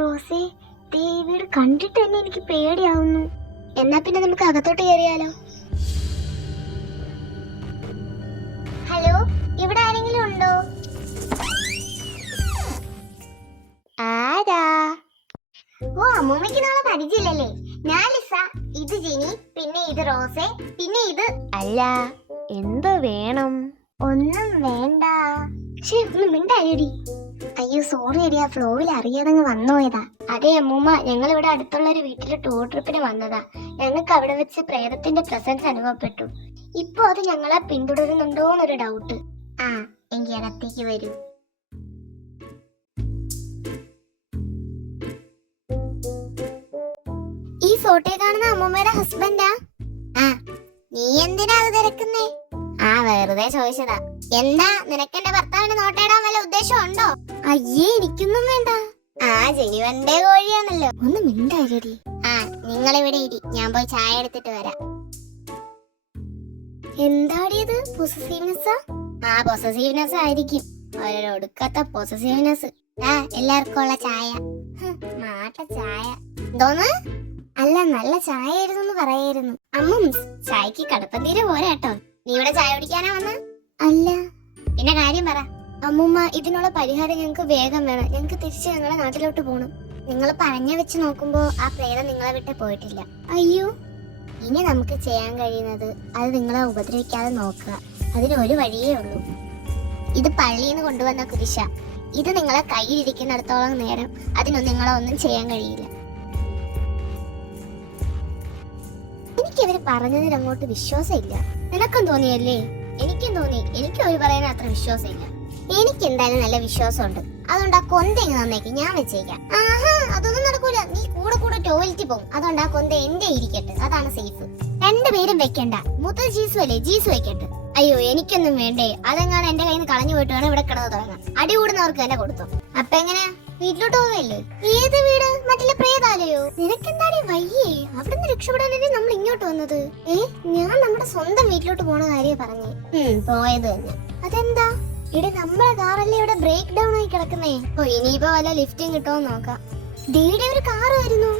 റോസേ, ദേ ഈ വീട് കണ്ടിട്ട് തന്നെ എനിക്ക് പേടിയാവുന്നു. എന്നാ പിന്നെ നമുക്ക് അകത്തോട്ട് കയറിയാലോ? ഹലോ, ഇവിടെ ആരെങ്കിലും ഉണ്ടോ? ആരാ? ഓ, അമ്മൂമ്മയ്ക്ക് നാളെ പരിചയമില്ലല്ലേ? ഞാൻ ലിസ, ഇത് ജിനി, പിന്നെ ഇത് റോസേ, പിന്നെ ഇത്. അല്ല, എന്ത് വേണം? ഒന്നും വേണ്ട. ശരി, ഒന്നും മിണ്ടാടി. അയ്യോ സോറി അടി, ആ ഫ്ലോയിൽ അറിയാതങ്ങ് വന്നോയതാ. അതെ അമ്മൂമ്മ, ഞങ്ങൾ ഇവിടെ അടുത്തുള്ള ഒരു വീട്ടിലെ ടൂർ ട്രിപ്പിന് വന്നതാ. ഞങ്ങൾക്ക് അവിടെ വെച്ച് പ്രേതത്തിന്റെ പ്രസൻസ് അനുഭവപ്പെട്ടു. ഇപ്പൊ അത് ഞങ്ങളെ പിന്തുടരുന്നുണ്ടോന്നൊരു ഡൗട്ട്. ആ, എങ്കിൽ അകത്തേക്ക് വരൂ. ഈ ഫോട്ടോ കാണുന്ന അമ്മൂമ്മയുടെ ഹസ്ബൻഡാ? ആ, നീ എന്തിനാ അത് തിരക്കുന്നേ? ആ, വെറുതെ ചോദിച്ചതാ. എന്താ, നിനക്ക് എന്റെ ഭർത്താവിനെ നോട്ടയിടാൻ വല്ല ഉദ്ദേശം ഉണ്ടോ? അയ്യേ, എനിക്കൊന്നും വേണ്ട. ആ, ജനിവന്റെ കോഴിയാണല്ലോ. ഒന്ന് മിണ്ടായി. ആ, നിങ്ങൾ ഇവിടെ ഇരി, ഞാൻ പോയി ചായ എടുത്തിട്ട് വരാം. എന്താടിയത്, പൊസസീവ്നെസ്സാ? ആ, പൊസസീവ്നെസ് ആയിരിക്കും. ഒടുക്കത്ത പൊസസീവ്നെസ്. ആ, എല്ലാവർക്കും ഉള്ള ചായ. മാട്ട ചായ എന്തോന്ന്? അല്ല, നല്ല ചായ ആയിരുന്നു പറയായിരുന്നു. അമ്മും ചായക്ക് കടുപ്പം തീരെ പോരാ കേട്ടോ. നീ ഇവിടെ ചായ കുടിക്കാനാ വന്ന? അല്ല. പിന്നെ കാര്യം പറ. അമ്മൂമ്മ, ഇതിനുള്ള പരിഹാരം ഞങ്ങൾക്ക് വേഗം വേണം. ഞങ്ങൾക്ക് തിരിച്ച് ഞങ്ങളുടെ നാട്ടിലോട്ട് പോകണം. നിങ്ങൾ പറഞ്ഞ വെച്ച് നോക്കുമ്പോ ആ പ്രേതം നിങ്ങളെ വിട്ട് പോയിട്ടില്ല. അയ്യോ, ഇനി നമുക്ക് ചെയ്യാൻ കഴിയുന്നത് അത് നിങ്ങളെ ഉപദ്രവിക്കാതെ നോക്കുക. അതിന് ഒരു വഴിയേ ഉള്ളൂ. ഇത് പള്ളിയിൽ നിന്ന് കൊണ്ടുവന്ന കുരിശ. ഇത് നിങ്ങളെ കയ്യിലിരിക്കുന്നിടത്തോളം നേരം അതിനൊന്നും നിങ്ങളെ ഒന്നും ചെയ്യാൻ കഴിയില്ല. എനിക്കവര് പറഞ്ഞതിൽ അങ്ങോട്ട് വിശ്വാസമില്ല. നിനക്കും തോന്നിയല്ലേ? എനിക്കും തോന്നി. എനിക്ക് അവർ പറയുന്ന അത്ര വിശ്വാസമില്ല. എനിക്ക് എന്തായാലും നല്ല വിശ്വാസമുണ്ട്. അതുകൊണ്ട് ആ കൊന്തെങ്ങ് നന്നേക്ക്, ഞാൻ വെച്ചേക്കാം. ആഹാ, അതൊന്നും നടക്കൂല. നീ കൂടെ കൂടെ ടോയ്ലറ്റിൽ പോകും. അതുകൊണ്ട് ആ കൊന്ത എന്റെ ഇരിക്കട്ടെ, അതാണ് സേഫ്. രണ്ടുപേരും വെക്കണ്ട. മൂത്തത് ജീസു അല്ലേ, ജീസു വെക്കട്ടെ. അയ്യോ, എനിക്കൊന്നും വേണ്ടേ. അതെങ്ങാണ് എന്റെ കയ്യിൽ നിന്ന് കളഞ്ഞു പോയിട്ട് വേണം ഇവിടെ കിടന്ന് തുടങ്ങാം. അടി കൂടുന്നവർക്ക് തന്നെ കൊടുത്തു. അപ്പൊ എങ്ങനെയാ, വീട്ടിലോട്ട് പോവല്ലേ? ഏത് വീട്? മറ്റുള്ള പ്രേതാലയോ? നിനക്കെന്താടി വയ്യേ? അവിടുന്ന് രക്ഷപ്പെടാനല്ലേ നമ്മൾ ഇങ്ങോട്ട് വന്നത്? ഞാൻ നമ്മുടെ സ്വന്തം വീട്ടിലോട്ട് പോണ കാര്യം പറഞ്ഞേ. പോയത് തന്നെ. അതെന്താ? ഇവിടെ നമ്മളെ കാറല്ലേ ഇവിടെ ബ്രേക്ക് ഡൗൺ ആയി കിടക്കുന്നേ. ഓ, ഇനിയിപ്പോ വല്ല ലിഫ്റ്റും കിട്ടുമോ നോക്കാം. ഡിയുടെ ഒരു കാർ വരുന്നു.